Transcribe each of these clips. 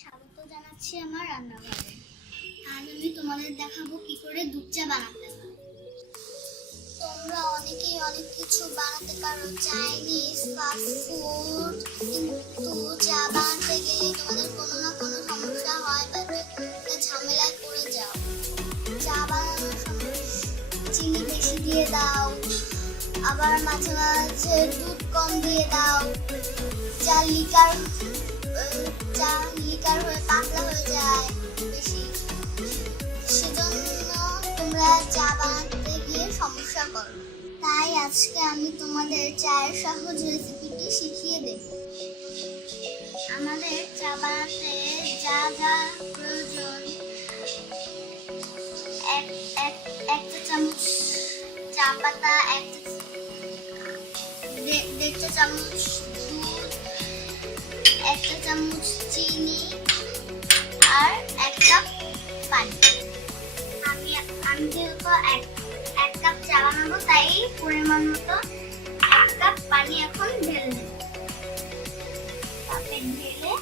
স্বাগত জানাচ্ছি আমার রান্নাঘরে। আজ আমি তোমাদের দেখাবো কি করে দুধ চা বানাতে হয়। তোমরা অনেকেই অনেক কিছু বানাতে পারো, চাইনিজ, ফাস্ট ফুড, কিন্তু চা বানাতে গেলে তোমাদের কোনো না কোনো সমস্যা হয় বা ঝামেলায় পড়ে যাও। চা বানানোর সময় চিনি বেশি দিয়ে দাও, আবার মাঝে মাঝে দুধ কম দিয়ে দাও, চা লিকার হয়ে পাতলা হয়ে যায় বেশি, সেজন্য তোমরা চা বানাতে গিয়ে সমস্যা করো। তাই আজকে আমি তোমাদের চায়ের সহজ রেসিপিটি শিখিয়ে দেব। আমাদের চা বানাতে যা যা প্রয়োজন: এক চা চামচ চা পাতা, দেড় চা চামচ দুধ, এক চা চামচ চিনি আর এক কাপ পানি। আমি যেহেতু এক কাপ চা বানাবো, তাই পরিমাণ মতো এক কাপ পানি এখন ঢেলে নেব। কাপে ঢেলে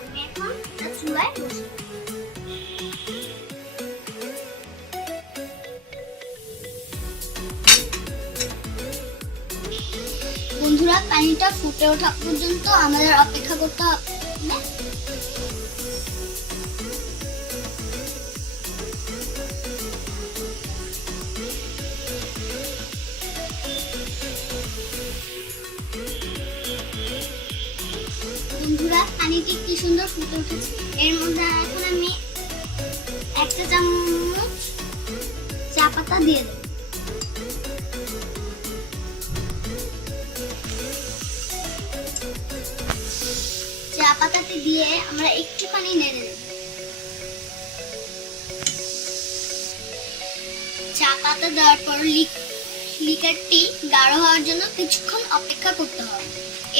আমি এখন চুলায় বসিয়ে বন্ধুরা, পানিটা ফুটে ওঠা পর্যন্ত আমাদের অপেক্ষা করতে হবে। বন্ধুরা, পানিটি কি সুন্দর ফুটে উঠেছে। এর মধ্যে এখন আমি এক চা চামচ চা পাতা দিয়ে দেব। চা পাতাটি দিয়ে আমরা একটুখানি নেড়ে দেব। চা পাতা দেওয়ার পর লিকারটি গাঢ় হওয়ার জন্য কিছুক্ষণ অপেক্ষা করতে হবে।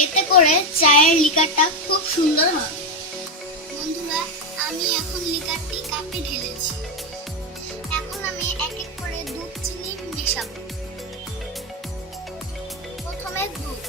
এতে করে চায়ের লিকারটা খুব সুন্দর হবে। বন্ধুরা, আমি এখন লিকারটি কাপে ঢেলেছি। এখন আমি এক এক করে দুধ চিনি মেশাবো। প্রথমে দুধ,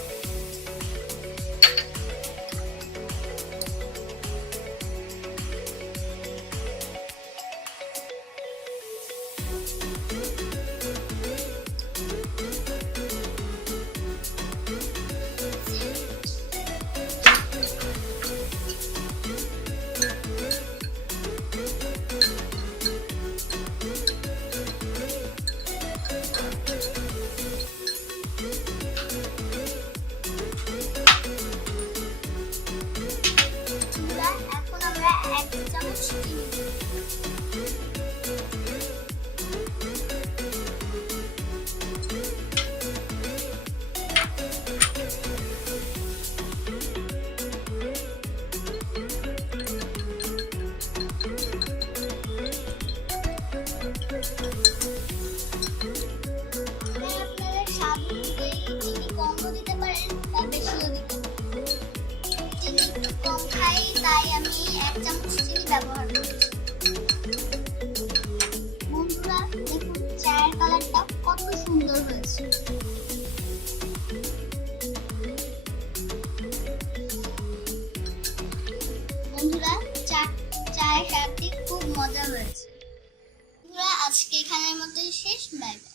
এখন আমরা এক চামচ চিনি দেব। আপনাদের স্বাদ অনুযায়ী চিনি কমও দিতে পারেন বা বেশিও দিতে পারেন। চিনি কম খাই, তাই আমি এক চামচ চিনি ব্যবহার করেছি। বন্ধুরা, দেখুন চায়ের কালারটা কত সুন্দর হয়েছে। বন্ধুরা, চায়ের স্বাদটি খুব মজা হয়েছে। বন্ধুরা, আজকে এখানের মধ্যে শেষ। Bye bye.